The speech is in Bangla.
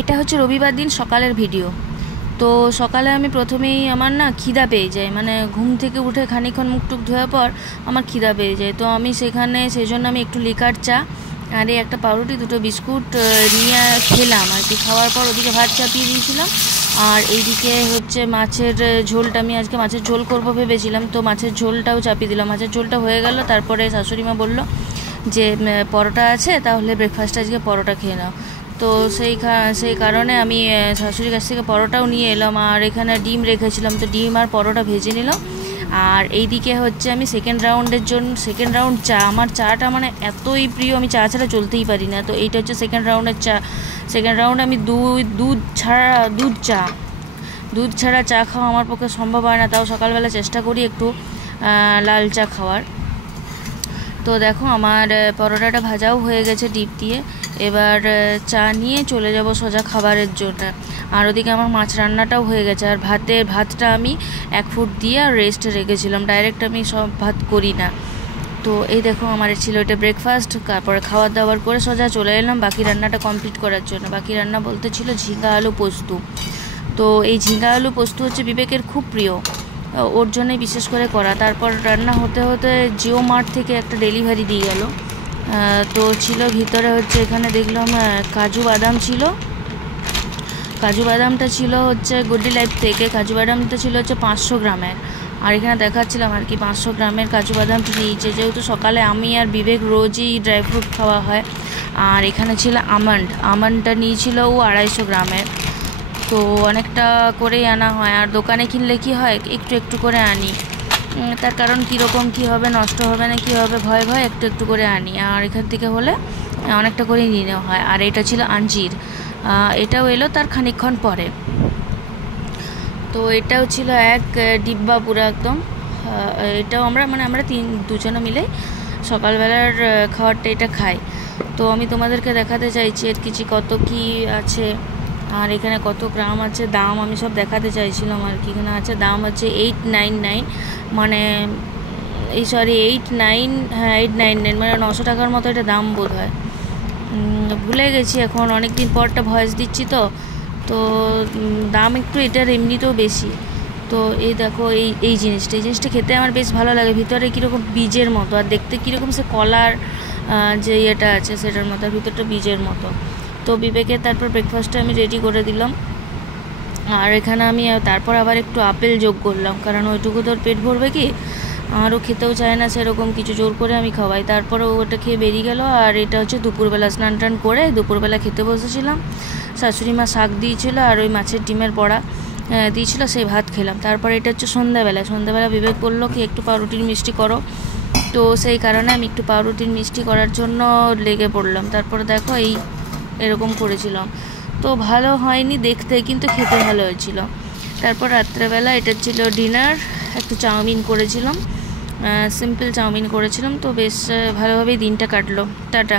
এটা হচ্ছে রবিবার দিন সকালের ভিডিও। তো সকালে আমি প্রথমেই আমার না খিদা পেয়ে যায়, মানে ঘুম থেকে উঠে খানিকক্ষণ মুখ টুক ধোয়ার পর আমার খিদা পেয়ে যায়। তো আমি সেই জন্য আমি একটু লিকার চা আর একটা পাউরুটি দুটো বিস্কুট নিয়ে খেলাম আর কি। খাওয়ার পর ওদিকে ভাত চাপিয়ে দিয়েছিলাম, আর এইদিকে হচ্ছে মাছের ঝোলটা, আমি আজকে মাছের ঝোল করবো ভেবেছিলাম, তো মাছের ঝোলটাও চাপিয়ে দিলাম। মাছের ঝোলটা হয়ে গেল, তারপরে শাশুড়িমা বলল যে পরোটা আছে, তাহলে ব্রেকফাস্টে আজকে পরোটা খেয়ে নাও। তো সেই কারণে আমি শাশুড়ির কাছ থেকে পরোটাও নিয়ে এলাম, আর এখানে ডিম রেখেছিলাম, তো ডিম আর পরোটা ভেজে নিলাম। আর এইদিকে হচ্ছে আমি সেকেন্ড রাউন্ড চা, আমার চাটা মানে এতই প্রিয়, আমি চা ছাড়া চলতেই পারি না। তো এইটা হচ্ছে সেকেন্ড রাউন্ডের চা। সেকেন্ড রাউন্ড আমি দুধ ছাড়া চা খাওয়া আমার পক্ষে সম্ভব হয় না, তাও সকালবেলা চেষ্টা করি একটু লাল চা খাওয়ার। তো দেখো আমার পরোটাটা ভাজাও হয়ে গেছে ডিপ দিয়ে। এবার চা নিয়ে চলে যাব সোজা খাবারের জন্য। আর ওদিকে আমার মাছ রান্নাটাও হয়ে গেছে, আর ভাতটা আমি 1 ফুট দিয়ে আর রেস্টে রেখেছিলাম, ডাইরেক্ট আমি সব ভাত করি না। তো এই দেখো আমার ছিল এটা ব্রেকফাস্ট। তারপরে খাওয়া দাওয়ার করে সোজা চলে এলাম বাকি রান্নাটা কমপ্লিট করার জন্য। বাকি রান্না বলতে ছিল ঝিঙ্গা আলু পোস্ত। তো এই ঝিঙ্গা আলু পোস্ত হচ্ছে বিবেকের খুব প্রিয়, ওর জন্যই বিশেষ করে করা। তারপর রান্না হতে হতে জিও মার্ট থেকে একটা ডেলিভারি দিয়ে গেল। তো ছিল ভিতরে হচ্ছে, এখানে দেখলাম কাজু বাদাম ছিল। কাজু বাদামটা ছিল হচ্ছে গুডি লাইফ থেকে, কাজু বাদামটা ছিল হচ্ছে 500 গ্রামের। আর এখানে দেখাচ্ছিলাম আর কি 500 গ্রামের কাজু বাদাম নিয়েছে, যেহেতু সকালে আমি আর বিবেক রোজই ড্রাই ফ্রুট খাওয়া হয়। আর এখানে ছিল আমন্ডটা নিয়েছিল ও 250 গ্রামের। তো অনেকটা করেই আনা হয়, আর দোকানে কিনলে কি হয় একটু একটু করে আনি, তার কারণ কীরকম কী হবে, নষ্ট হবে না কী হবে, ভয় একটু একটু করে আনি। আর এখান থেকে হলে অনেকটা করেই নিয়ে নেওয়া হয়। আর এটা ছিল আঞ্জির, এটাও এলো তার খানিকক্ষণ পরে। তো এটাও ছিল 1 ডিব্বা পুরো একদম। এটাও আমরা দুজনে মিলে সকালবেলার খাবারটা এটা খাই। তো আমি তোমাদেরকে দেখাতে চাইছি এর কত কি আছে, আর এখানে কত গ্রাম আছে, দাম আমি সব দেখাতে চাইছিলাম আর কি। এখানে আছে দাম হচ্ছে 899, মানে 899, মানে 900 টাকার মতো এটা দাম বোধ হয়, ভুলে গেছি এখন, অনেক দিন পরটা ভয়েস দিচ্ছি তো দাম একটু এটার এমনিতেও বেশি। তো এই দেখো এই জিনিসটা খেতে আমার বেশ ভালো লাগে। ভিতরে কীরকম বীজের মতো, আর দেখতে কীরকম সে কলার যে ইয়েটা আছে সেটার মতো, আর ভিতরটা বীজের মতো। তো বিবেকে তারপর ব্রেকফাস্টটা আমি রেডি করে দিলাম। আর এখানে আমি তারপর আবার একটু আপেল যোগ করলাম, কারণ ওইটুকু তোর পেট ভরবে কি, আরও খেতেও চায় না সেরকম কিছু, জোর করে আমি খাওয়াই। তারপরে ওটা খেয়ে বেরিয়ে গেল। আর এটা হচ্ছে দুপুরবেলা স্নান টান করে দুপুরবেলা খেতে বসেছিলাম। শাশুড়ি মা শাক দিয়েছিল আর ওই মাছের ডিমের বড়া দিয়েছিল, সেই ভাত খেলাম। তারপর এটা হচ্ছে সন্ধ্যাবেলা বিবেক বললো কি একটু পাউরুটির মিষ্টি করো, তো সেই কারণে আমি একটু পাউরুটির মিষ্টি করার জন্য লেগে পড়লাম। তারপরে দেখো এরকম করেছিলাম, তো ভালো হয়নি দেখতে, কিন্তু খেতে ভালো হয়েছিল। তারপর রাত্রেবেলা এটা ছিল ডিনার, একটু চাউমিন করেছিলাম, সিম্পল চাউমিন করেছিলাম। তো বেশ ভালোভাবেই দিনটা কাটলো। টাটা।